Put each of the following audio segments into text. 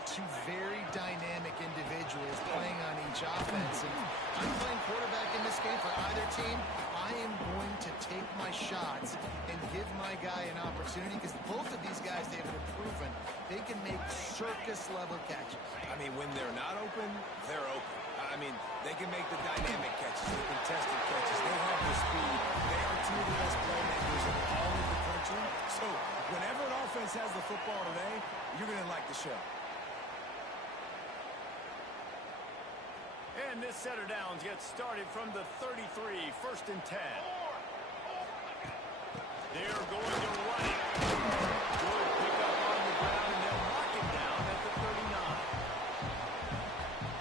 got two very dynamic individuals playing on each offense. And I'm playing quarterback in this game for either team. I am going to take my shots and give my guy an opportunity because both of these guys, David, have proven they can make circus-level catches. I mean, when they're not open, they're open. I mean, they can make the dynamic catches, the contested catches. They have the speed. They are two of the best playmakers in all of the country. So whenever an offense has the football today, you're going to like the show. And this set of downs gets started from the 33, 1st and 10. They're going to run it. Good pick up on the ground, and they'll knock it down at the 39.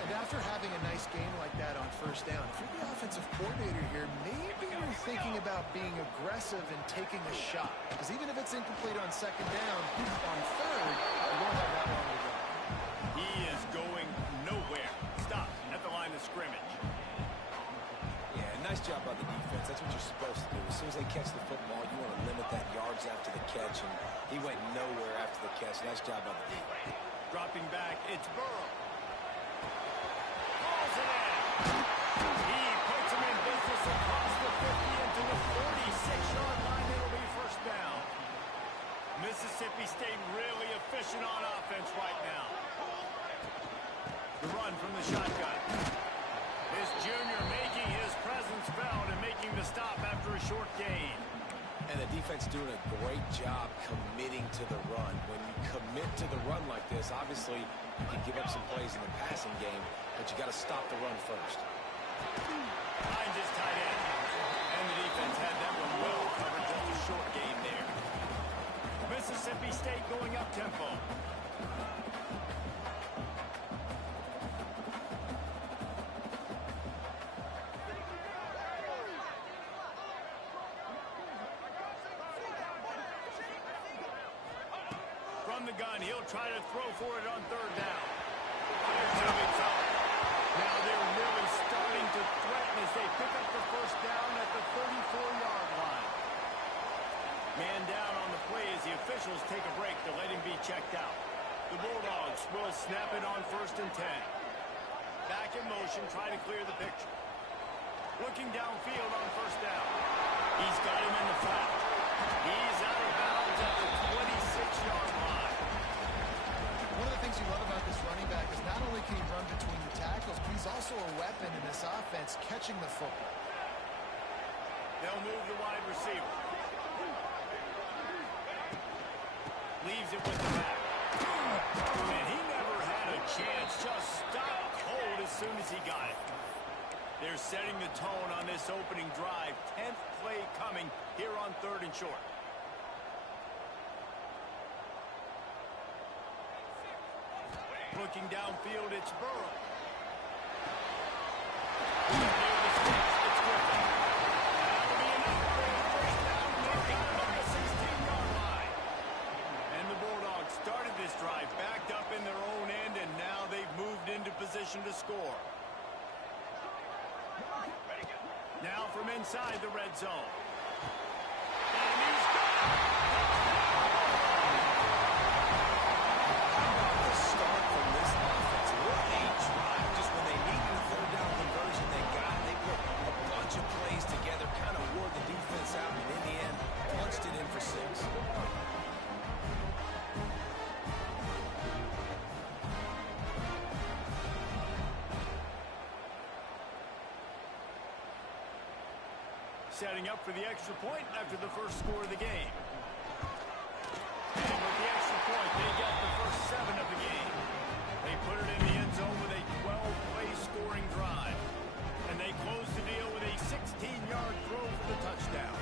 And after having a nice game like that on 1st down, if you're the offensive coordinator here, maybe you're thinking about being aggressive and taking a shot. Because even if it's incomplete on 2nd down, on 3rd, you won't have that long to go. He is going nowhere. Stop at the line of scrimmage. Yeah, nice job by the defense. That's what you're supposed to do. As soon as they catch the football, you want to limit that yards after the catch, and he went nowhere after the catch. Nice job by the defense. Dropping back, it's Burrow. Calls it in. He puts him in business across the 50 into the 46-yard line. It'll be 1st down. Mississippi State really efficient on offense right now. The run from the shotgun. This junior making his presence felt and making the stop after a short gain. And the defense doing a great job committing to the run. When you commit to the run like this, obviously you can give up some plays in the passing game, but you got to stop the run first. Finds his tight end. And the defense had that one well covered. Just a short gain there. Mississippi State going up tempo. From the gun, he'll try to throw for it on 3rd down. Now they're really starting to threaten as they pick up the 1st down at the 34-yard line. Man down on the play as the officials take a break to let him be checked out. The Bulldogs will snap it on 1st and 10. Back in motion, try to clear the picture. Looking downfield on 1st down. He's got him in the flat. He's out of bounds at the 26-yard line. One of the things you love about this running back is not only can he run between the tackles, but he's also a weapon in this offense catching the football. They'll move the wide receiver. Leaves it with the back. And he never had a chance. Just stopped cold as soon as he got it. They're setting the tone on this opening drive. 10th play coming here on 3rd and short. Looking downfield, it's Burrow. Near the sticks, it's Griffin. That'll be enough for a 1st down. They've got him on the 16-yard line. And the Bulldogs started this drive backed up in their own end, and now they've moved into position to score. Now from inside the red zone. And he's got it. Setting up for the extra point after the first score of the game. And with the extra point, they get the first 7 of the game. They put it in the end zone with a 12-play scoring drive. And they close the deal with a 16-yard throw for the touchdown.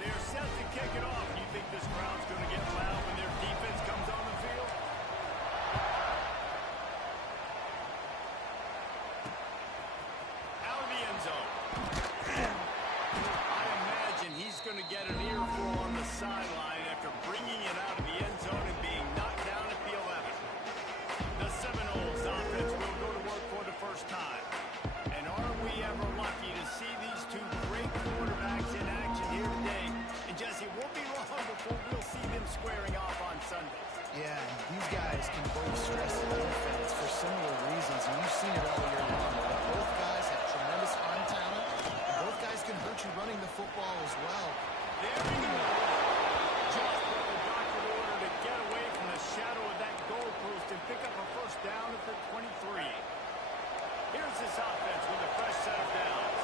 They're set to kick it off. You think this crowd's going to get loud when their defense comes on the field? Going to get an earful on the sideline after bringing it out of the end zone and being knocked down at the 11. The Seminoles offense will go to work for the first time. And are we ever lucky to see these two great quarterbacks in action? Yeah, and these guys can both stress the defense for similar reasons, and you've seen it all year long. Both guys have tremendous arm talent, and both guys can hurt you running the football as well. There we go. Just what the doctor ordered to get away from the shadow of that goalpost and pick up a first down at the 23. Here's this offense with a fresh set of downs.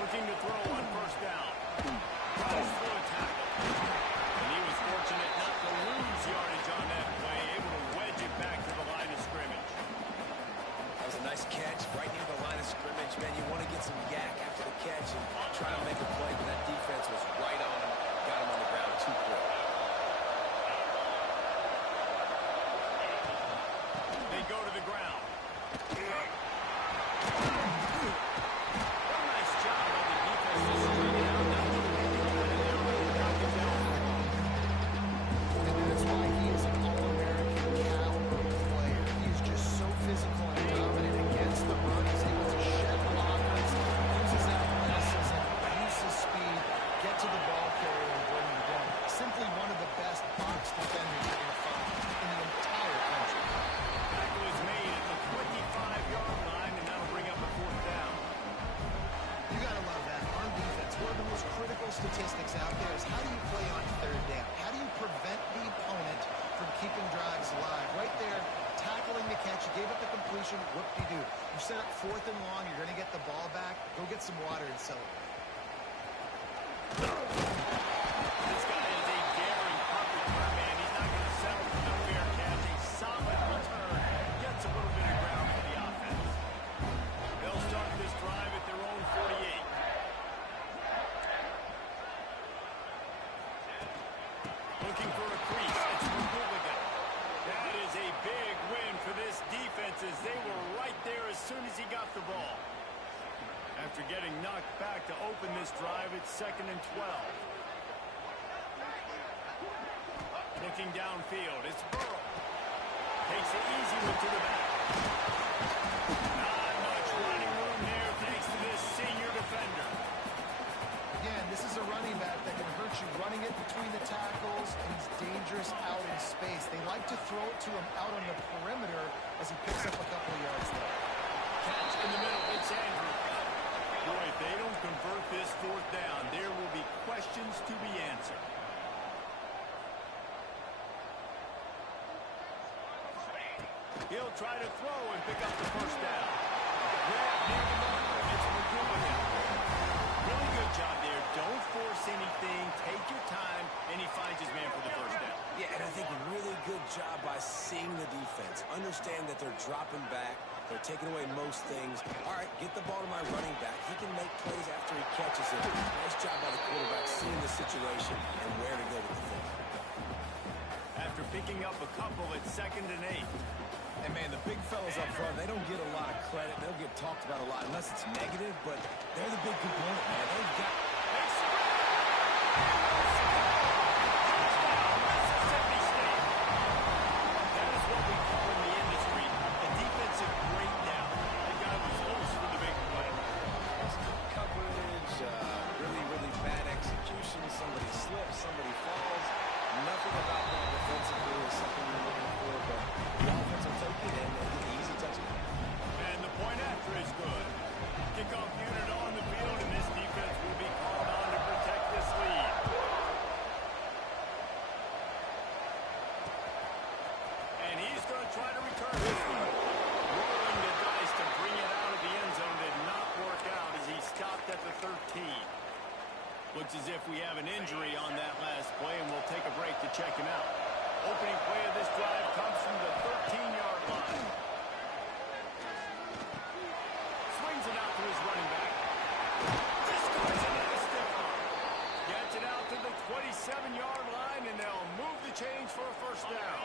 Looking to throw on first down. Tries for a tackle. And he was fortunate not to lose yardage on that play, able to wedge it back to the line of scrimmage. That was a nice catch right near the line of scrimmage. Man, you want to get some yak after the catch and try to make a play, but that defense was right on him. Got him on the ground too quick. They go to the ground. Statistics out there is how do you play on third down? How do you prevent the opponent from keeping drives alive? Right there, tackling the catch, you gave up the completion, whoop-de-doo. You set up 4th and long, you're going to get the ball back, go get some water and celebrate. This guy is a daring punt return man. He's not going to settle for the fair catch. A solid return. Gets a little bit of ground for the offense. They'll start this drive at their own 48. Looking for a crease. It's Republican. That is a big win for this defense as they were right there as soon as he got the ball. After getting knocked back to open this drive, it's 2nd and 12. Looking downfield, it's Burrow. Takes it easy one to the back. Not much running room there thanks to this senior defender. Again, this is a running back that can hurt you running it between the tackles, and he's dangerous out in space. They like to throw it to him out on the perimeter as he picks up a couple of yards there. Catch in the middle, it's Andrews. Boy, if they don't convert this 4th down, there will be questions to be answered. He'll try to throw and pick up the first down. Grab near the marker. It's Republican. Really good job there. Don't force anything. Take your time, and he finds his man for the first down. Yeah, and I think a really good job by seeing the defense. Understand that they're dropping back. They're taking away most things. All right, get the ball to my running back. He can make plays after he catches it. Nice job by the quarterback seeing the situation and where to go with the football. After picking up a couple, it's 2nd and 8. And, man, the big fellas up front, they don't get a lot of credit. They'll get talked about a lot unless it's negative, but they're the big component, man. They've got... Mississippi State. That is what we call in the industry a defensive breakdown. The guy was loose for the big play. Coverage, really, really bad execution. Somebody slips, somebody falls. Nothing about that defensively is something you're looking for, but the offense will take it and get the easy touchdown. And the point after is good. Kickoff unit on the field, and this defense will be called on to protect this lead. And he's going to try to return this one. Rolling the dice to bring it out of the end zone did not work out as he stopped at the 13. Looks as if we have an injury on that last play, and we'll take a break to check him out. Opening play of this drive comes from the 13-yard line. Swings it out to his running back. Just goes another stiff arm. Gets it out to the 27-yard line, and they'll move the chains for a first down.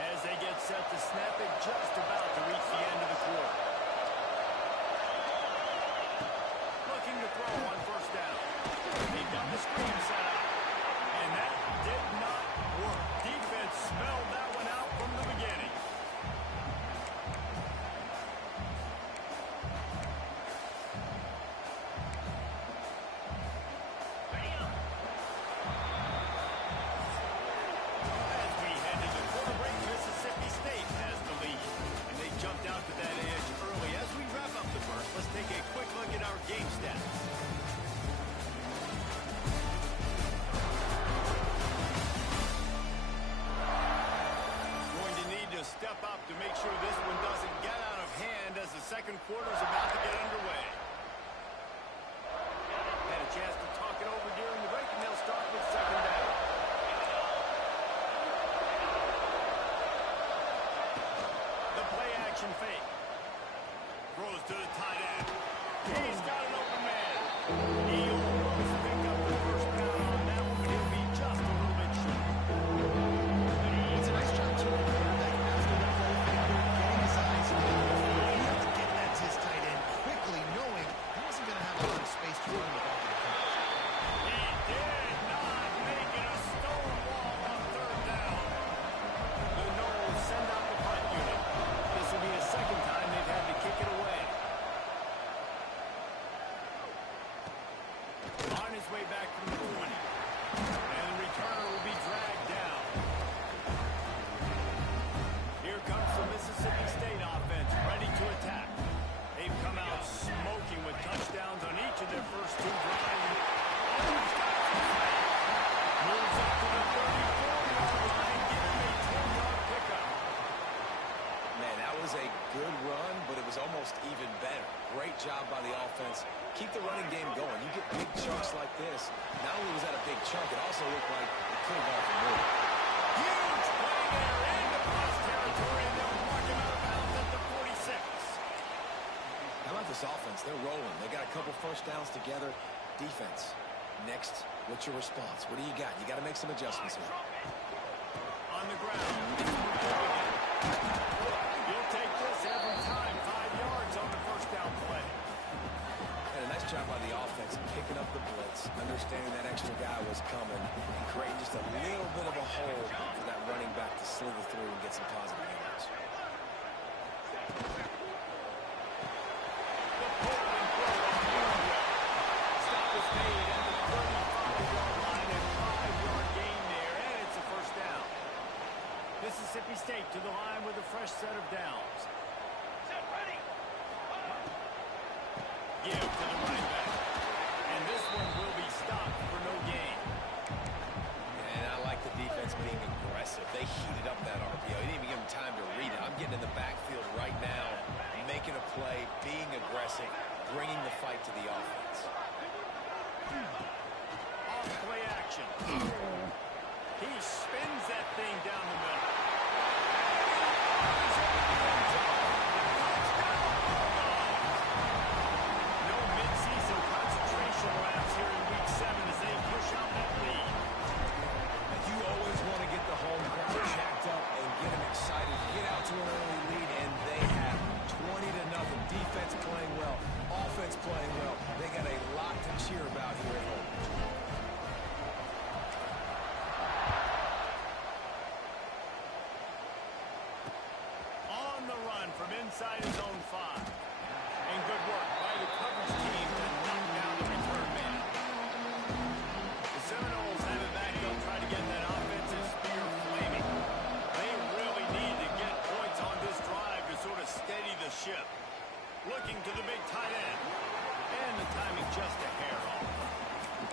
As they get set to snap it, just about to reach the end of the quarter. Looking to throw on first down. He got the screen set up, and that did not work. Defense smelled that one out from the beginning. up to make sure this one doesn't get out of hand as the second quarter is about to get underway. Had a chance to talk it over during the break, and they'll start with second down. The play action fake. Throws to the tight end. He's got an open man. He almost picked up the first down on that one, but he'll be just a little bit short. It's a nice job, too, for the quarterback after the play fake, getting his eyes on the field. He had to get that to his tight end quickly, knowing he wasn't going to have a lot of space to run the ball. He did not make it a stone wall on third down. The Knowles send out the punt unit. This will be the second time they've had to kick it away. On his way back from the 20. And the returner will be dragged down. Here comes the Mississippi State offense, ready to attack. They've come out smoking with touchdowns on each of their first two drives. Moves up to the 34-yard line, giving a 10-yard pickup. Man, that was a good run, but it was almost even better. Great job by the offense. Keep the running game going. You get big chunks like this. Not only was that a big chunk, it also looked like it could have gone for more. Huge play there into plus territory, and they'll mark him out of bounds at the 46. How about this offense? They're rolling. They got a couple first downs together. Defense. Next, what's your response? What do you got? You got to make some adjustments here. On the ground. You'll take this every time. 5 yards on the first down play. And a nice job by the offense picking up the blitz, understanding that extra guy was coming, and creating just a little bit of a hole for that running back to slither through and get some positive yards. The Portland throw on Union. Stop is made at the 35-yard line, and 5-yard gain there, and it's a first down. Mississippi State to the line with a fresh set of downs. Give to the running back. And this one will be stopped for no gain. And I like the defense being aggressive. They heated up that RPO. He didn't even give him time to read it. I'm getting in the backfield right now, making a play, being aggressive, bringing the fight to the offense. Off play action. He spins that thing down the middle. No midseason concentration laps here in Week 7 as they push out that lead. You always want to get the home crowd jacked up and get them excited, get out to an early lead, and they have 20-0. Defense playing well, offense playing well. They got a lot to cheer about here at home. On the run from inside his own 5. And good work by the coverage team to knock down the return man. The Seminoles have it back. They'll try to get that offensive spear flaming. They really need to get points on this drive to sort of steady the ship. Looking to the big tight end. And the timing just a hair off.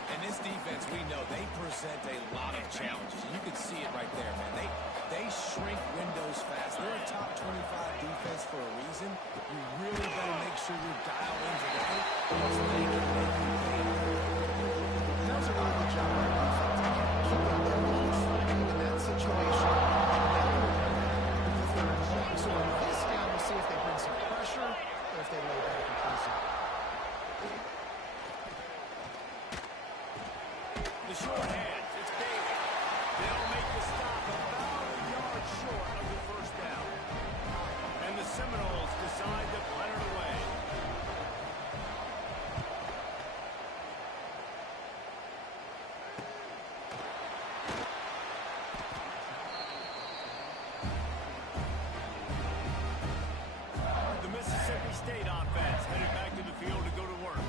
And this defense, we know, they present a lot of challenges. You can see it right there, man. They shrink windows fast. They're a top 25 defense for a reason. You really better make sure you're dialed in today, or else they can make you pay. That was a really good job by the defense. Keeping their own footing in that situation. Because they're in luck. So on this down, we'll see if they bring some pressure or if they lay back and close it. The short hands, it's Bailey. They'll make the stop about a yard short of the first down. And the Seminoles decide to punt it away. The Mississippi State offense headed back to the field to go to work.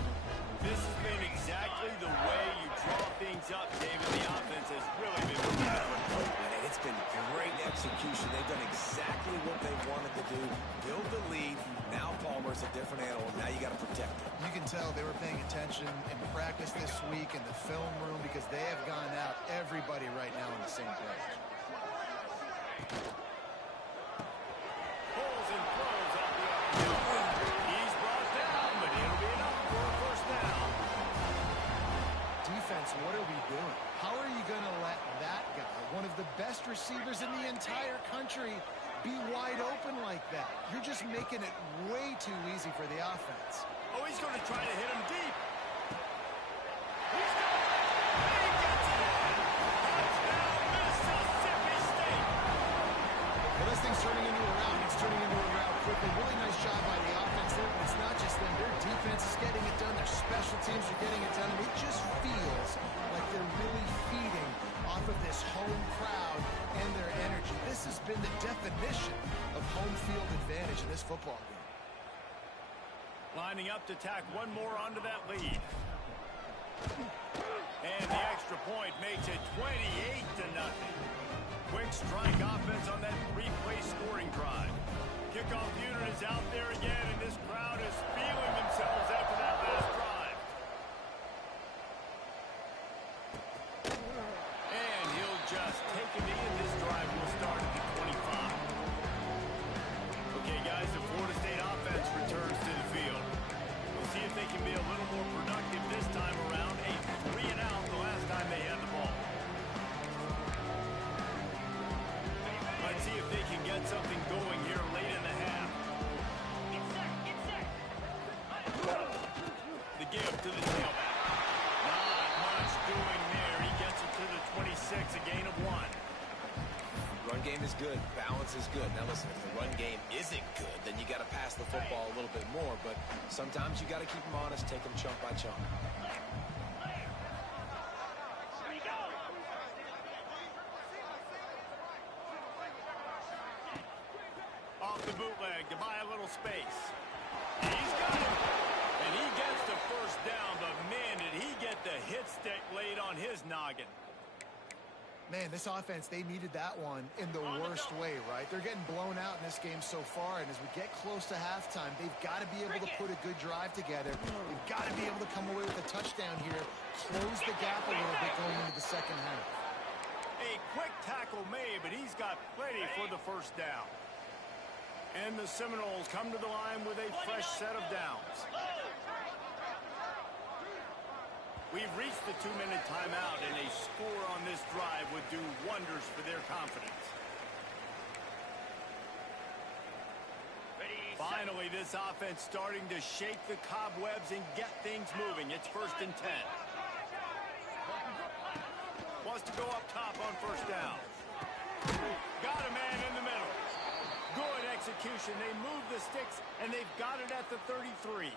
This has been exactly the way you draw things up, David. The offense has really been And it's been great execution. They've done exactly what they wanted to do. Build the lead. Now Palmer's a different animal. Now you got to protect it. You can tell they were paying attention in practice this week in the film room because they have gone out, everybody right now on the same page. defense, what are we doing? How are you going to let that guy, one of the best receivers in the entire country, be wide open like that? You're just making it way too easy for the offense. Oh, he's going to try to hit him deep. He's got it. And he gets it in. Touchdown, Mississippi State. Well, this thing's turning into a rout. It's turning into a rout quickly. Really nice job by the offense there, but it's not just them. Their defense is getting it done. Their special teams are getting it done. And it just feels like they're really feeding off of this home crowd and their energy. This has been the definition of home field advantage in this football game. Lining up to tack one more onto that lead. And the extra point makes it 28-0. Quick strike offense on that three-play scoring drive. Kickoff unit is out there again, and this crowd is feeling themselves after that last drive. And he'll just take a knee, and this drive will start at the 25. Okay, guys, the Florida State offense returns to the field. We'll see if they can be a little more productive this time around. A 3-and-out the last time they had the ball. Let's see if they can get something going here late in the half. The give to the tailback. Not much doing there. He gets it to the 26, a gain of 1. Run game is good. Balance is good. Now listen, if the run game isn't good, then you got to pass the football a little bit more. But sometimes you got to keep them honest, take them chunk by chunk. Off the bootleg to buy a little space. He's got it. And he gets the first down, but man, did he get the hit stick laid on his noggin. Man, this offense, they needed that one in the worst way, right? They're getting blown out in this game so far, and as we get close to halftime, they've got to be able to put a good drive together. They've got to be able to come away with a touchdown here, close the gap a little bit going into the second half. A quick tackle made, but he's got plenty for the first down. And the Seminoles come to the line with a fresh set of downs. We've reached the 2-minute timeout, and a score on this drive would do wonders for their confidence. Finally, this offense starting to shake the cobwebs and get things moving. It's 1st and 10. Wants to go up top on first down. Got a man in the middle. Good execution. They move the sticks, and they've got it at the 33.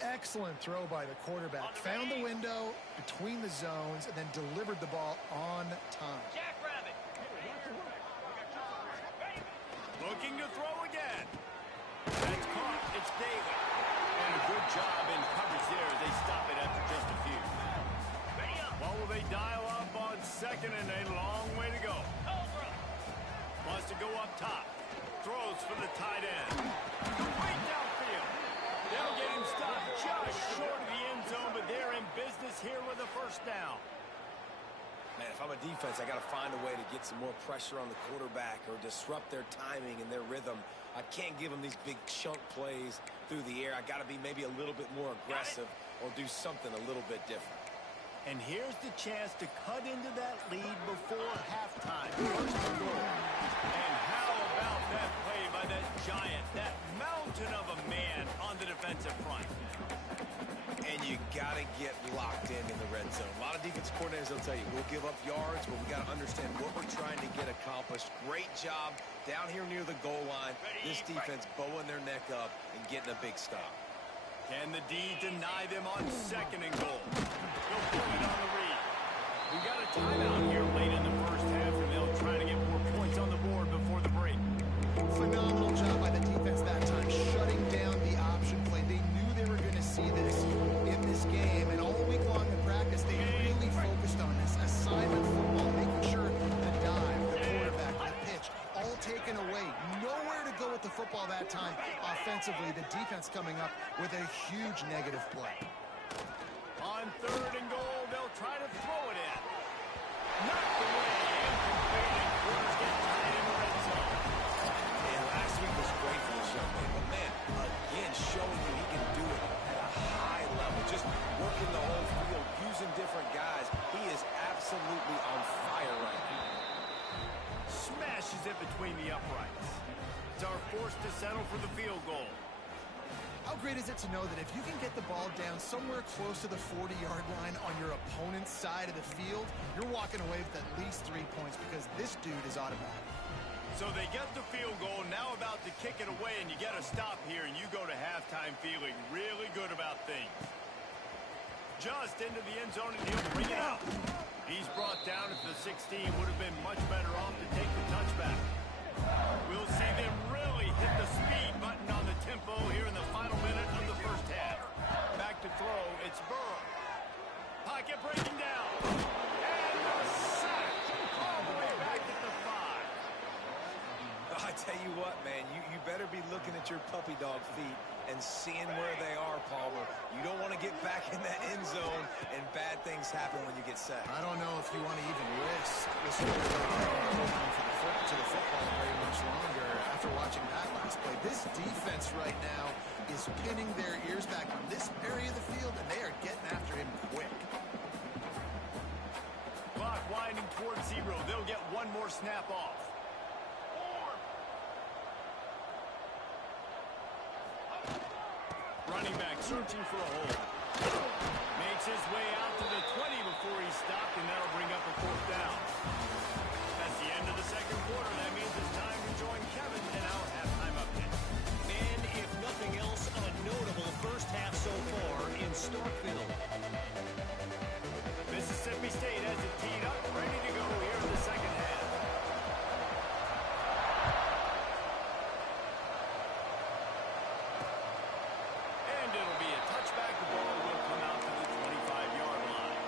Excellent throw by the quarterback. Found the window between the zones and then delivered the ball on time. Looking to throw again. That's caught. It's Daly. And a good job in coverage there as they stop it after just a few. What will they dial up on second and a long way to go? Wants to go up top. Throws for the tight end. Complete downfield. They'll get him stopped just short of the end zone, but they're in business here with a first down. Man, if I'm a defense, I got to find a way to get some more pressure on the quarterback or disrupt their timing and their rhythm. I can't give them these big chunk plays through the air. I got to be maybe a little bit more aggressive or do something a little bit different. And here's the chance to cut into that lead before halftime. First and goal. And how about that play by that giant, that mountain of a man on the defensive front? And you got to get locked in the red zone. A lot of defense coordinators will tell you, we'll give up yards, but we got to understand what we're trying to get accomplished. Great job down here near the goal line. This defense bowing their neck up and getting a big stop. Can the D deny them on second and goal? They'll pull it on the read. We got a timeout here late in the first half, and they'll try to get more points on the board before the break. Phenomenal job by the defense that time, shutting down the option play. They knew they were going to see this in this game, and all week long in practice, they really focused on this assignment football, making sure the dive, the quarterback, the pitch, all taken away. Nowhere to go with the football that time. Offensively, the defense coming up with a huge negative play. On third and goal, they'll try to throw it in. Knocked away, incomplete, and quarters get tied in the red zone. And last week was great for this young man, but man, again, showing you he can do it at a high level, just working the whole field, using different it between the uprights. It's our forced to settle for the field goal. How great is it to know that if you can get the ball down somewhere close to the 40-yard line on your opponent's side of the field, you're walking away with at least 3 points because this dude is automatic. So they get the field goal, now about to kick it away, and you get a stop here, and you go to halftime feeling really good about things. Just into the end zone, and he'll bring it out. He's brought down at the 16. Would have been much better off to take the touchback. We'll see them really hit the speed button on the tempo here in the final minute of the first half. Back to throw, it's Burrow. Pocket breaking down. And a sack all the way back at the 5. I tell you what, man, you better be looking at your puppy dog feet and seeing where they are, Palmer. You don't want to get back in that end zone and bad things happen when you get sacked. I don't know if you want to even risk this to the football very much longer after watching that last play. This defense right now is pinning their ears back on this area of the field, and they are getting after him quick. Clock winding towards 0. They'll get one more snap off. Running back searching for a hole. Makes his way out to the 20 before he's stopped, and that'll bring up a 4th down. That's the end of the second quarter. That means it's time to join Kevin in our halftime update. And if nothing else, a notable first half so far in Starkville. Mississippi State has it teed up, ready to go here in the second half. And it'll be a touchback. The ball will come out to the 25-yard line.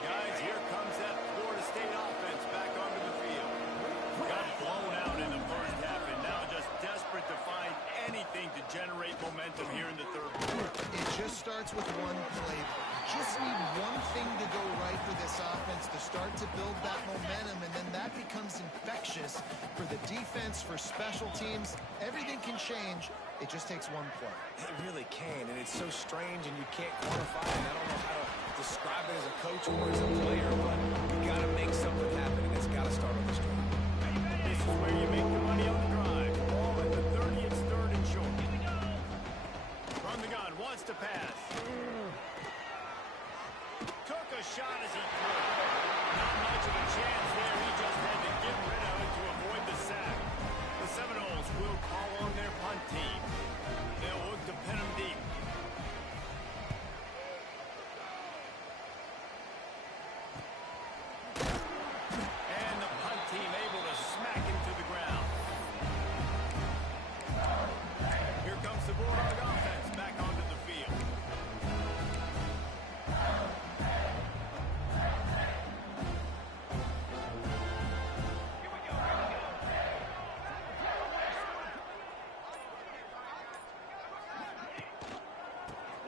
Guys, here comes that Florida State offense back onto the field. Got blown out in the first half, and now just desperate to find anything to generate momentum here in the third quarter. It just starts with one play. Just need one thing to go right for this offense to start to build that momentum, and then that becomes infectious for the defense, for special teams. Everything can change. It just takes one play. It really can, and it's so strange, and you can't quantify it. I don't know how to describe it as a coach or as a player, but you got to make something happen, and it's got to start on this drive. This is where you make the money on the drive. Ball at the 30, it's 3rd and short. From the gun, wants to pass. Took a shot as he threw. Not much of a chance there. He just had to get rid of it to avoid the sack. The Seminoles will call on their punt team. They'll look to pin him deep. And the punt team able to smack him to the ground. Here comes the Bulldog offense back onto the field.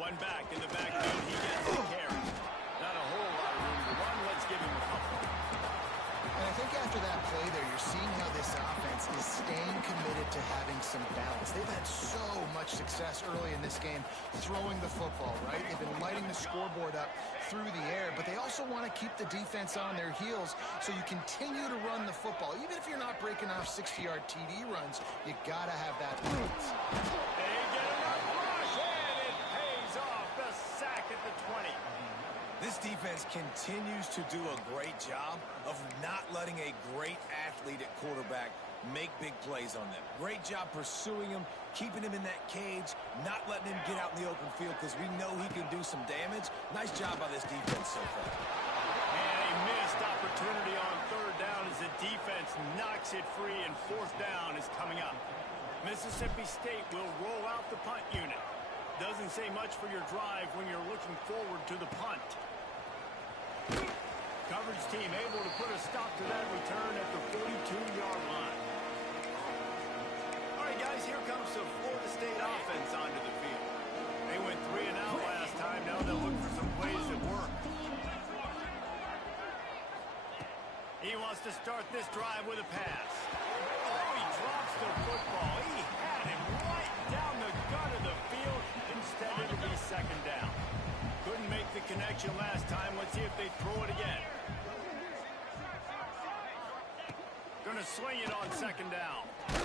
One back in the backfield. He gets the carry. Not a whole lot of room to run. Let's give him a couple. And I think after that play there, you're seeing how this offense is staying committed to having some balance. They've had so much success early in this game throwing the football, right? They've been lighting the scoreboard up through the air, but they also want to keep the defense on their heels, so you continue to run the football. Even if you're not breaking off 60-yard TD runs, you got to have that balance. They get enough rush, and it pays off. The sack at the 20. This defense continues to do a great job of not letting a great athlete at quarterback make big plays on them. Great job pursuing him, keeping him in that cage, not letting him get out in the open field because we know he can do some damage. Nice job by this defense so far. And a missed opportunity on 3rd down as the defense knocks it free, and 4th down is coming up. Mississippi State will roll out the punt unit. Doesn't say much for your drive when you're looking forward to the punt. Coverage team able to put a stop to that return at the 42-yard line. All right, guys, here comes the Florida State offense onto the field. They went 3 and out last time. Now they'll look for some plays that work. He wants to start this drive with a pass. Oh, he drops the football. He had him right down the gut of the field. Instead, it'll be 2nd down. Couldn't make the connection last time. Let's see if they throw it again. Going to sling it on second down. Can't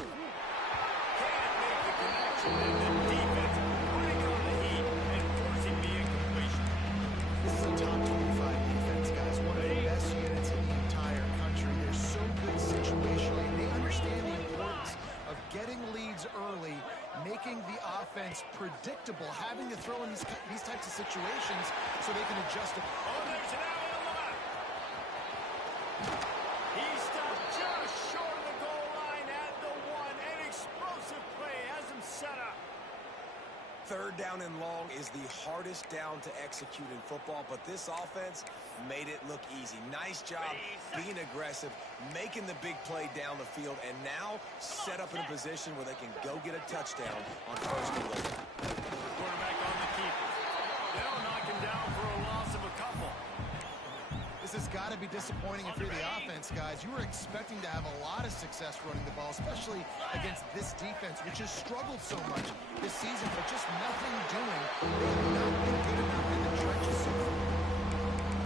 make the connection, and the defense putting on the heat and forcing the incompletion. This is a top 25 defense, guys. One of the best units in the entire country. They're so good situationally, and they understand the importance of getting leads early, making the offense predictable, having to throw in these types of situations so they can adjust it. Oh, there's an alley on the left. He stopped just short of the goal line at the one. An explosive play has him set up. Third down and long is the hardest down to execute in football, but this offense made it look easy. Nice job being aggressive, making the big play down the field, and now set up in a position where they can go get a touchdown on first and goal. Quarterback on the keeper. They'll knock him down for a loss of a couple. This has got to be disappointing if you're the offense, guys. You were expecting to have a lot of success running the ball, especially against this defense, which has struggled so much this season, but just nothing doing. They have not been good enough in the trenches so far.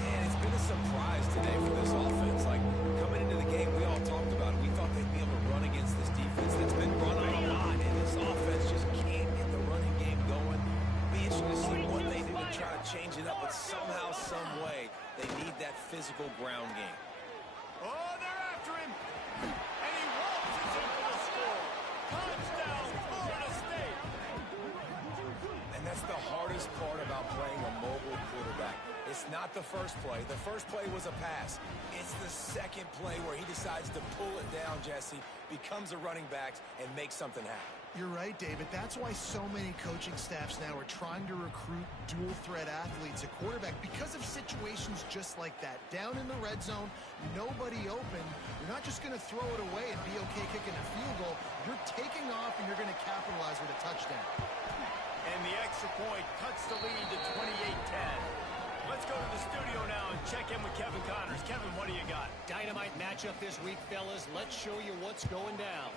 And it's been a surprise today for this offense. Like, coming into the game, we all talked about it. We thought they'd be able to run against this defense that's been running a lot, and this offense just can't get the running game going. Be interesting to see what they do to try to change it up, but somehow, some way, they need that physical ground game. Oh, they're after him. And he waltzes in for the score. Touchdown, Florida State. And that's the hardest part about playing a mobile quarterback. It's not the first play. The first play was a pass. It's the second play where he decides to pull it down, Jesse, becomes a running back, and makes something happen. You're right, David. That's why so many coaching staffs now are trying to recruit dual-threat athletes at quarterback because of situations just like that. Down in the red zone, nobody open. You're not just going to throw it away and be okay kicking a field goal. You're taking off, and you're going to capitalize with a touchdown. And the extra point cuts the lead to 28-10. Let's go to the studio now and check in with Kevin Connors. Kevin, what do you got? Dynamite matchup this week, fellas. Let's show you what's going down.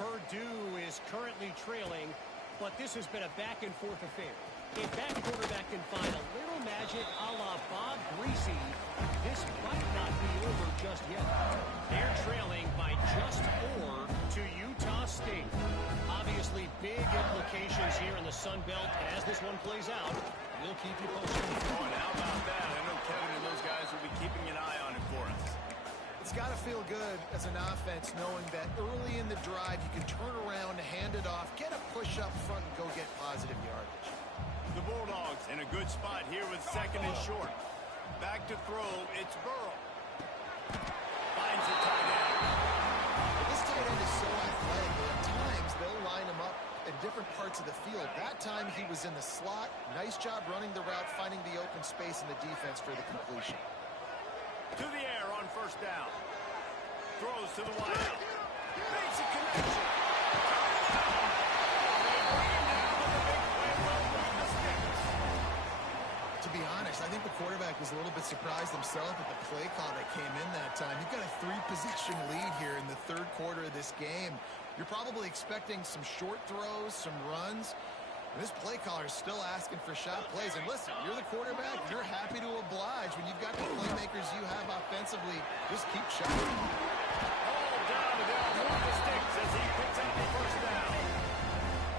Purdue is currently trailing, but this has been a back-and-forth affair. If that quarterback can find a little magic a la Bob Greasy, this might not be over just yet. They're trailing by just 4 to Utah State. Obviously, big implications here in the Sun Belt, and as this one plays out, we'll keep you posted. Oh, and how about that? I know Kevin and those guys will be keeping an eye on it for us. It's got to feel good as an offense knowing that early in the drive you can turn around, hand it off, get a push up front, and go get positive yardage. The Bulldogs in a good spot here with second and short. Back to throw, it's Burrow. Finds a tight end. This tight end is so athletic that at times they'll line him up in different parts of the field. That time he was in the slot. Nice job running the route, finding the open space in the defense for the completion. To the air on first down. Throws to the wideout. Makes a connection. To be honest, I think the quarterback was a little bit surprised himself at the play call that came in that time. You've got a 3-possession lead here in the third quarter of this game. You're probably expecting some short throws, some runs. This play caller is still asking for shot plays. And listen, you're the quarterback. You're happy to oblige when you've got the playmakers you have offensively. Just keep shooting. All down to down one of the sticks as he picks up the first down.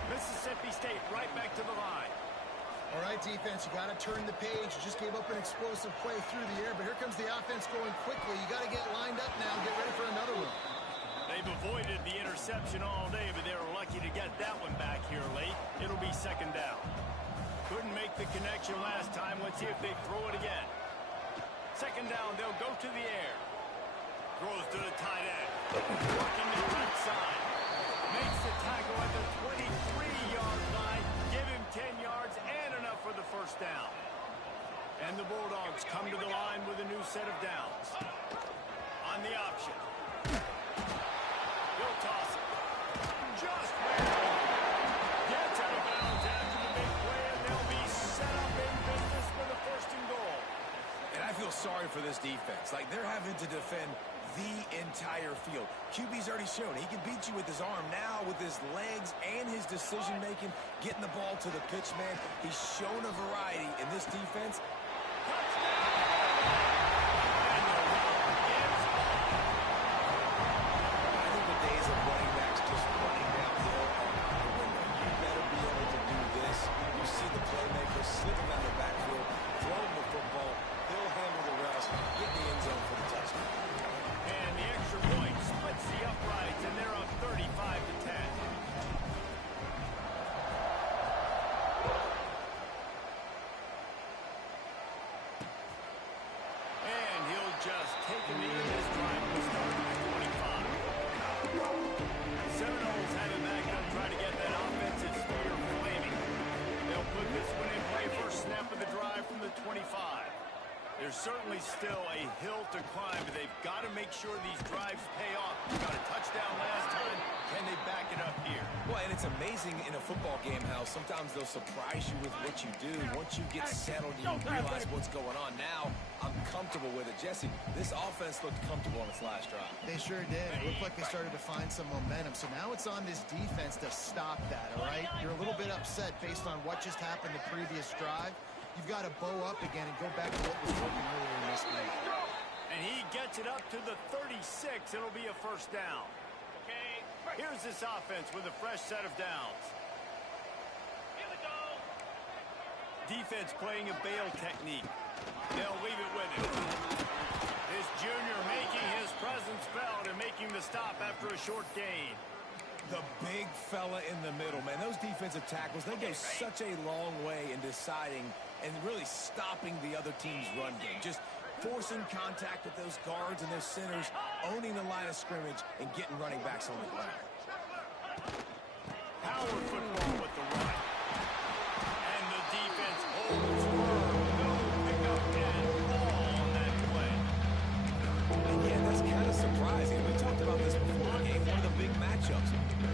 Mississippi State right back to the line. All right, defense, you got to turn the page. You just gave up an explosive play through the air, but here comes the offense going quickly. You got to get lined up now. Get ready for another one. They've avoided the interception all day, but they were lucky to get that one back here late. It'll be second down. Couldn't make the connection last time. Let's see if they throw it again. Second down, they'll go to the air. Throws to the tight end. Working the right side. Makes the tackle at the 23-yard line. Give him 10 yards and enough for the first down. And the Bulldogs come to the line with a new set of downs. On the option. He'll toss it. Just barely. Gets out of bounds after the big play, and they'll be set up in business for the first and goal. And I feel sorry for this defense. Like, they're having to defend the entire field. QB's already shown he can beat you with his arm. Now, with his legs and his decision-making, getting the ball to the pitch man, he's shown a variety in this defense. always still a hill to climb, but they've got to make sure these drives pay off. Got a touchdown last time. Can they back it up here? Well, and it's amazing in a football game how sometimes they'll surprise you with what you do. Once you get settled and you realize what's going on, now I'm comfortable with it. Jesse, this offense looked comfortable on its last drive. They sure did. It looked like they started to find some momentum. So now it's on this defense to stop that, all right? You're a little bit upset based on what just happened the previous drive. You've got to bow up again and go back to what was working earlier in this game. And he gets it up to the 36. It'll be a first down. Here's this offense with a fresh set of downs. Here we go. Defense playing a bail technique. They'll leave it with him. This junior making his presence felt and making the stop after a short gain. The big fella in the middle, man. Those defensive tackles, they go such a long way in deciding and really stopping the other team's run game. Just forcing contact with those guards and those centers, owning the line of scrimmage, and getting running backs on the ground. Power football with the run. And the defense holds firm. No pickup and ball on that play. And yeah, that's kind of surprising. We talked about this before the game. One of the big matchups.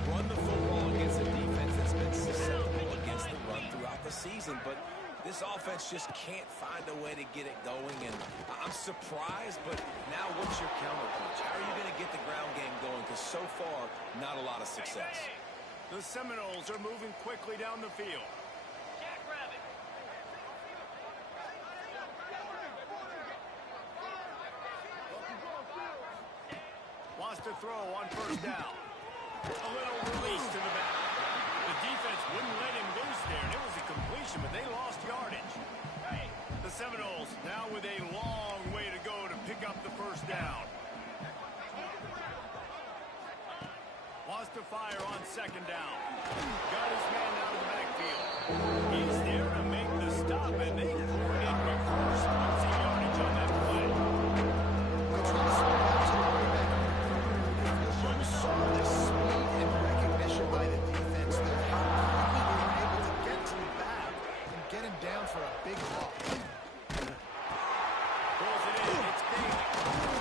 Run the football against a defense that's been susceptible against the run throughout the season. But this offense just can't find a way to get it going. And I'm surprised, but now what's your counterpunch? How are you going to get the ground game going? Because so far, not a lot of success. The Seminoles are moving quickly down the field. Wants to throw on first down. A little release to the back. The defense wouldn't let him loose there, and it was a completion, but they lost yardage. The Seminoles now with a long way to go to pick up the first down. Wants to fire on second down. Got his man out of the backfield. He's there to make the stop, and they pour it in reverse. Let's see yardage on that play. You saw the speed and recognition by the defense there. How quickly they were able to get to the back and get him down for a big loss. Pulls it in. It's Bailey.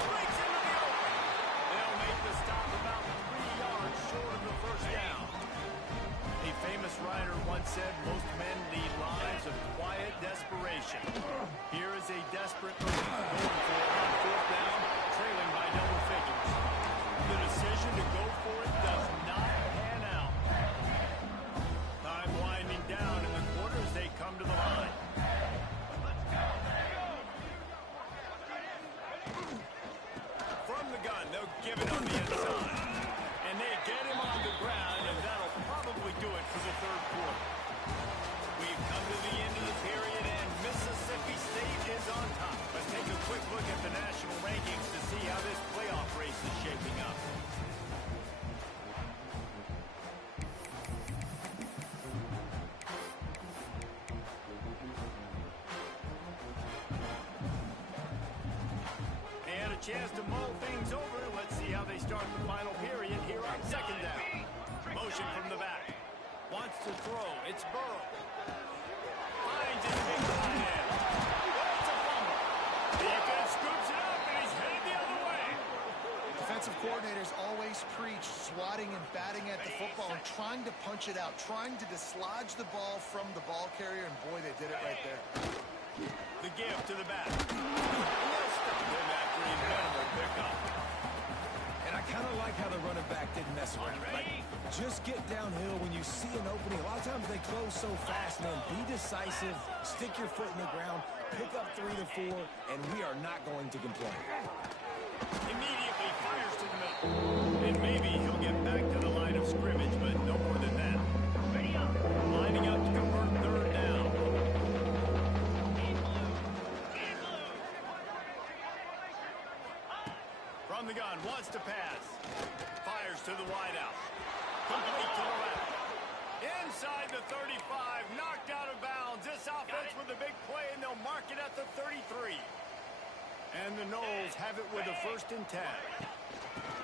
Breaks into the open. They'll make the stop about 3 yards short of the first down. A famous writer once said most men lead lives of quiet desperation. Here is a desperate move going for it on fourth down, trailing by double figures. The decision to go for it does not pan out. Time winding down in the quarter as they come to the line. From the gun, they'll give it on the inside. And they get him on the ground, and that'll probably do it for the third quarter. We've come to the end of the period, and Mississippi State is on top. Let's take a quick look at the national rankings to see how this playoff race is shaping up. They had a chance to mull things over. Let's see how they start the final period here on second down. Motion from the back. Wants to throw. It's Burrow. Finds his big tight end. It's a fumble. Defense scoops it up, and he's headed the other way. Defensive coordinators always preach swatting and batting at the football and trying to punch it out, trying to dislodge the ball from the ball carrier, and boy, they did it right there. The give to the back. They'll stop him after a minimal pickup. And I kind of like how the running back didn't mess around. Like, just get downhill when you see an opening. A lot of times they close so fast, man. Be decisive, stick your foot in the ground, pick up 3 to 4, and we are not going to complain. Immediately fires to the middle. And maybe he'll get back to the line of scrimmage, but no more than that. Lining up to convert third down. From the gun, wants to pass. Fires to the wideout. Complete to the left. Inside the 35, knocked out of bounds. This offense with a big play, and they'll mark it at the 33. And the Noles have it with a 1st and 10.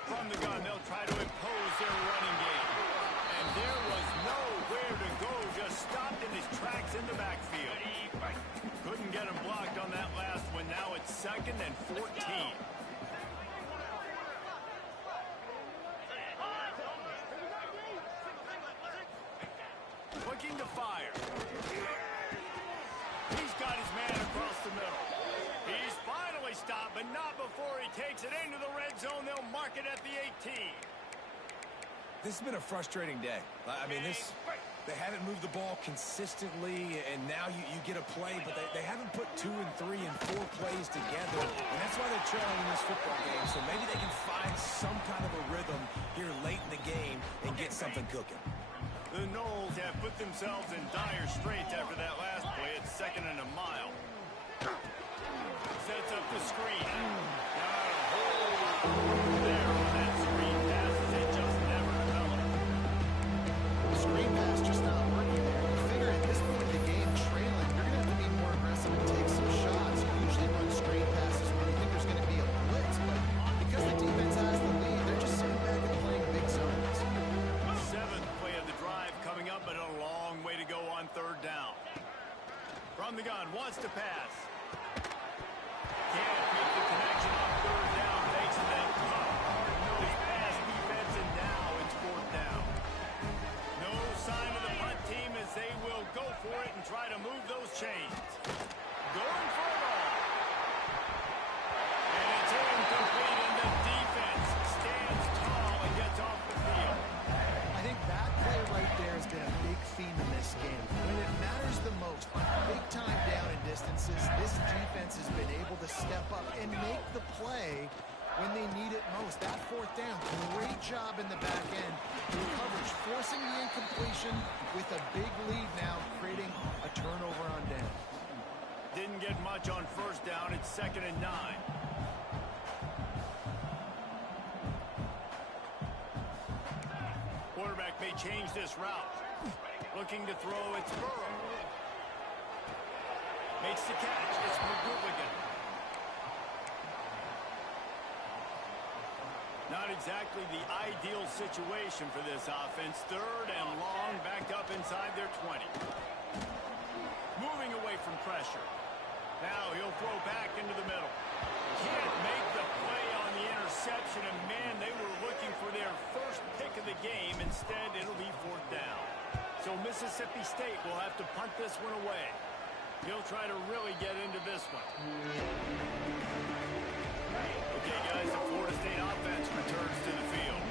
From the gun, they'll try to impose their running game. And there was nowhere to go, just stopped in his tracks in the backfield. Couldn't get him blocked on that last one. and now it's 2nd and 14. Looking to fire. He's got his man across the middle. He's finally stopped, but not before he takes it into the red zone. They'll mark it at the 18. This has been a frustrating day. I mean, they haven't moved the ball consistently, and now you get a play, but they haven't put 2 and 3 and 4 plays together, and that's why they're trailing in this football game. So maybe they can find some kind of a rhythm here late in the game and get something cooking. The Knowles have put themselves in dire straits after that last play. It's 2nd and a mile. Sets up the screen. Not a whole lot there on that screen pass as it just never developed. The screen pass just not working there. You figure at this point in the game, trailing, you're going to have to be more aggressive and take some shots. You usually run screen passes when you think there's going to be a blitz, but because the defense has the lead, they're just sitting back and playing big zones. 7th play of the drive coming up, but a long way to go on 3rd down. From the gun, wants to pass. Can't make the connection on 3rd down thanks to that tough, hard-nosed pass defense, and now it's 4th down. No sign of the punt team as they will go for it and try to move those chains. Going for it all. And it's incomplete, and the defense stands tall and gets off the field. I think that play right there has been a big theme in this game. When it matters the most, on big time down and distances, this defense has been able to step up and make the play when they need it most. That 4th down, great job in the back end. The coverage, forcing the incompletion with a big lead now, creating a turnover on down. Didn't get much on 1st down. It's 2nd and 9. Quarterback may change this route. Looking to throw, it's Burrow. Makes the catch. It's McGooligan. Not exactly the ideal situation for this offense. 3rd and long, back up inside their 20. Moving away from pressure. Now he'll throw back into the middle. Can't make the play on the interception, and man, they were looking for their first pick of the game. Instead, it'll be 4th down. So Mississippi State will have to punt this one away. He'll try to really get into this one. Okay, guys, the Florida State offense returns to the field.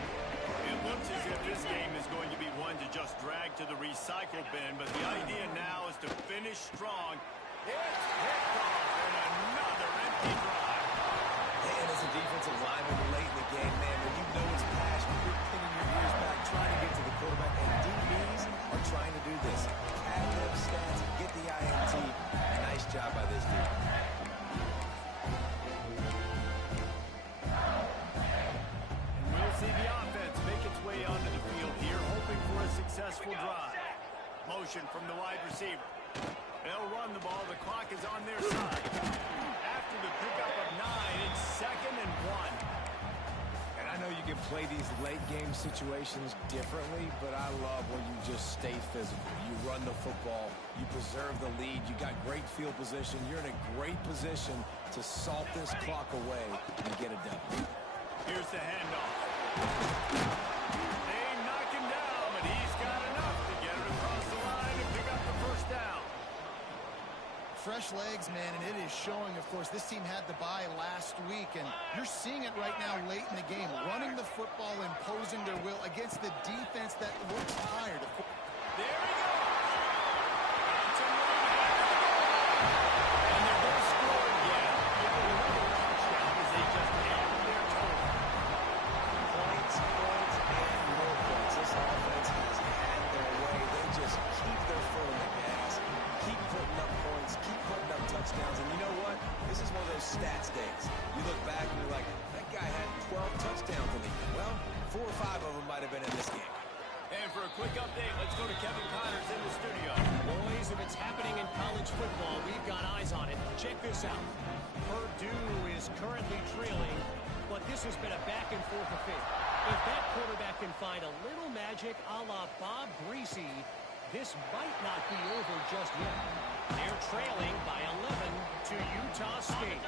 It looks as if this game is going to be one to just drag to the recycle bin, but the idea now is to finish strong. It's picked off and another empty drive. And as a defensive lineman late in the game, man, when you know it's passion, you're pinning your ears back, trying to get to the quarterback, and DBs are trying to do this. Add them stats, get the INT. Nice job by this dude. We'll see the offense make its way onto the field here, hoping for a successful drive. Motion from the wide receiver. They'll run the ball. The clock is on their side. After the pickup of 9, it's 2nd and 1. And I know you can play these late game situations differently, but I love when you just stay physical. You run the football, you preserve the lead, you got great field position, you're in a great position to salt this clock away and get it done. Here's the handoff. They knock him down, but he's got enough to get it across the line and pick up the 1st down. Fresh legs, man, and it is showing, of course, this team had the bye last week, and you're seeing it right now late in the game. Running the football, imposing their will against the defense that looks tired. There he goes. It's a move ahead of the goal. And they're going to score again. Get another touchdown as they just added their total. Points, and more points. This offense has had their way. They just keep their foot on the gas, keep putting up points, keep putting up touchdowns. And you know what? This is one of those stats days. You look back and you're like, that guy had 12 touchdowns in the game. Well, 4 or 5 of them might have been in this game. And for a quick update, let's go to Kevin Connors in the studio. Boys, if it's happening in college football, we've got eyes on it. Check this out. Purdue is currently trailing, but this has been a back-and-forth affair. If that quarterback can find a little magic a la Bob Greasy, this might not be over just yet. They're trailing by 11 to Utah State.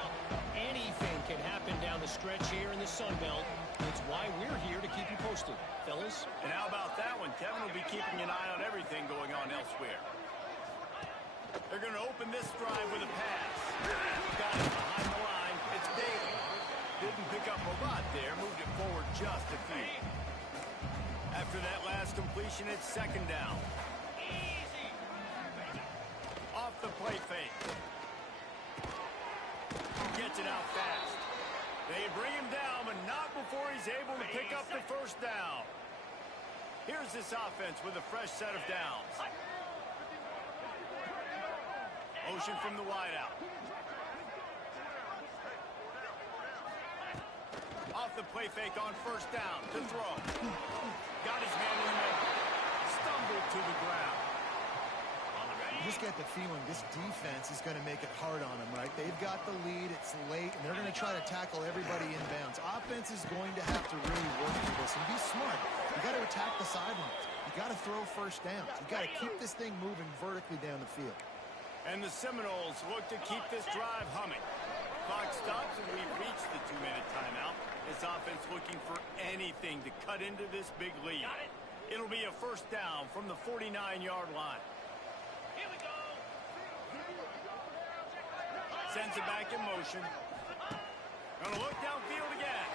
Anything can happen down the stretch here in the Sun Belt. It's why we're here to keep you posted, fellas. And how about that one? Kevin will be keeping an eye on everything going on elsewhere. They're going to open this drive with a pass. Got it behind the line. It's Daly. Didn't pick up a lot there. Moved it forward just a few. After that last completion, it's second down. Off the play fake. Gets it out fast. They bring him down, but not before he's able to pick up the first down. Here's this offense with a fresh set of downs. Motion from the wideout. Off the play fake on first down to throw. Got his hand in the middle. Stumbled to the ground. You just get the feeling this defense is going to make it hard on them, right? They've got the lead, it's late, and they're going to try to tackle everybody inbounds. Offense is going to have to really work for this and be smart. You got to attack the sidelines. You got to throw first downs. You got to keep this thing moving vertically down the field. And the Seminoles look to keep this drive humming. Clock stops and we've reached the 2-minute timeout. This offense looking for anything to cut into this big lead. It'll be a first down from the 49-yard line. Here we go. Sends it back in motion. Gonna look downfield again.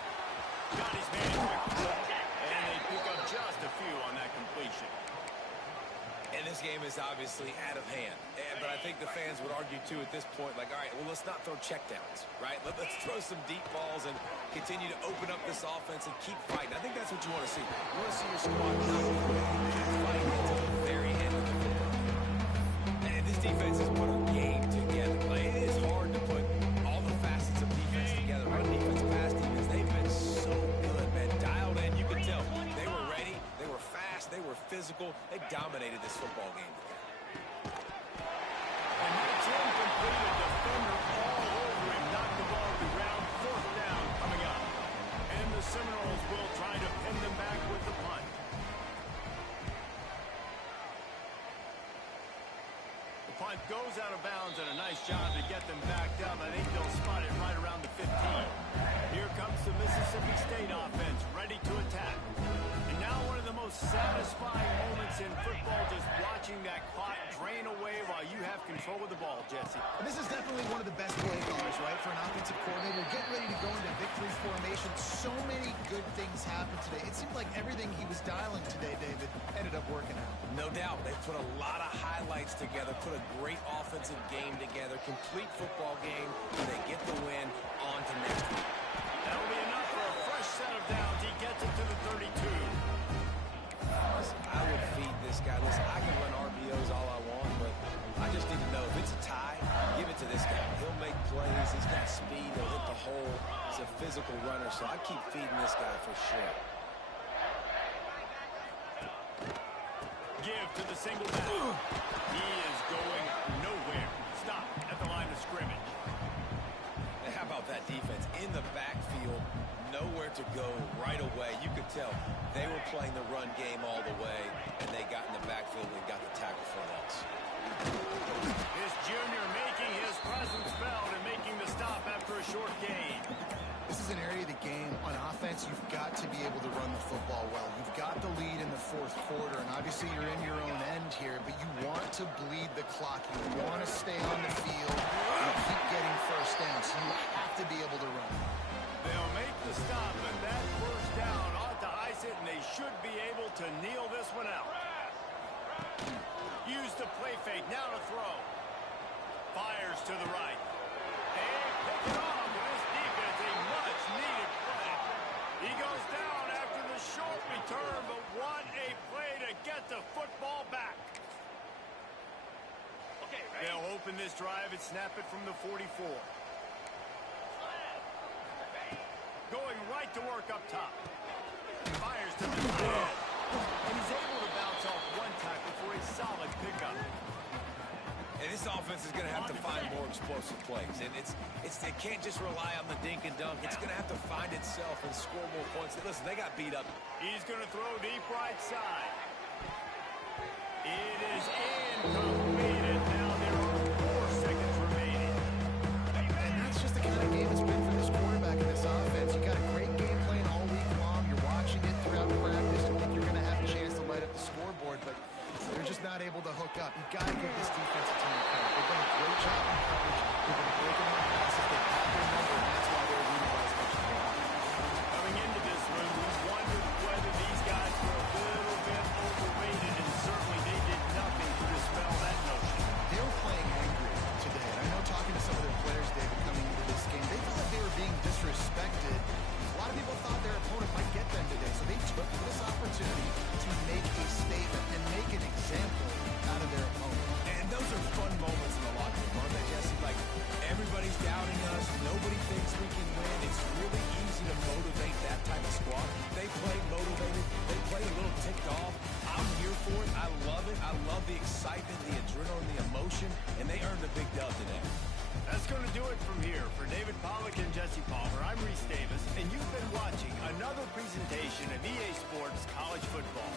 Got his man quick. And they pick up just a few on that completion. And this game is obviously out of hand. But I think the fans would argue, too, at this point, like, all right, well, let's not throw checkdowns, right? Let's throw some deep balls and continue to open up this offense and keep fighting. I think that's what you want to see. You want to see your squad not fighting until the very end of the game. And this defense has put a game together. Like, it is hard to put all the facets of defense together. Run defense, pass defense, they've been so good, man. Dialed in, you can tell. They were ready, they were fast, they were physical. They dominated this football game today. And that's incomplete. A defender all over him. Knocked the ball to the ground. Fourth down coming up. And the Seminoles will try to pin them back with the punt. The punt goes out of bounds, and a nice job to get them backed up. I think they'll spot it right around the 15. Here comes the Mississippi State offense, ready to attack. And now one of the most satisfying moments in football, just watching that clock drain away while you have control of the ball, Jesse. And this is definitely one of the best play callers, right, for an offensive coordinator. Getting ready to go into victory formation. So many good things happened today. It seemed like everything he was dialing today, David, ended up working out. No doubt. They put a lot of highlights together, put a great offensive game together, complete football game, and they get the win on to next week. That'll be enough for a fresh set of downs. He gets it to the 32. Listen, I would feed this guy. Listen, I can run RBOs all I want, but I just need to know if it's a tie, give it to this guy. He'll make plays. He's got speed. He'll hit the hole. He's a physical runner, so I keep feeding this guy for sure. Give to the single back. He is going nowhere. Stop at the line of scrimmage. And how about that defense? In the backfield, nowhere to go right away. You could tell they were playing the run game all the way, and they got in the backfield and got the tackle for a loss. This junior making his presence felt and making the stop after a short gain. This is an area of the game. On offense, you've got to be able to run the football well. You've got the lead in the fourth quarter, and obviously you're in your own end here, but you want to bleed the clock. You want to stay on the field and keep getting first down, so you have to be able to run. They'll make the stop, but that first down ought to ice it, and they should be able to kneel this one out. Use the play fake, now to throw. Fires to the right. They pick it off, and this defense, a much-needed play. He goes down after the short return, but what a play to get the football back. Okay, ready? They'll open this drive and snap it from the 44. Going right to work up top. Fires to the head. And he's able to bounce off one tackle for a solid pickup. And this offense is going to have to find more explosive plays. And it can't just rely on the dink and dunk. It's going to have to find itself and score more points. Listen, they got beat up. He's going to throw deep right side. It is incomplete, and now there are 4 seconds remaining. And that's just the kind of game it's been for this quarterback in this offense. You got a great game plan all week long. You're watching it throughout practice. You think you're going to have a chance to light up the scoreboard, but they're just not able to hook up. You've got to give this defensive team a credit. They've done a great job in coverage. They've been breaking down passes. They've got their number, and that's why they're leading by as much as they are. Coming into this one, we wondered whether these guys were a little bit overrated, and certainly they did nothing to dispel that notion. They were playing angry today, and I know talking to some of their players, David, coming into this game, they felt like they were being disrespected. A lot of people thought their opponent might get them today, so they took this opportunity to make a statement and make an example out of their opponent. And those are fun moments in the locker room, aren't they, Jesse? Like, everybody's doubting us. Nobody thinks we can win. It's really easy to motivate that type of squad. They play motivated. They play a little ticked off. I'm here for it. I love it. I love the excitement, the adrenaline, the emotion, and they earned a big dub today. That's going to do it from here. For David Pollack and Jesse Palmer, I'm Reese Davis, and you've been watching another presentation of EA Sports College Football.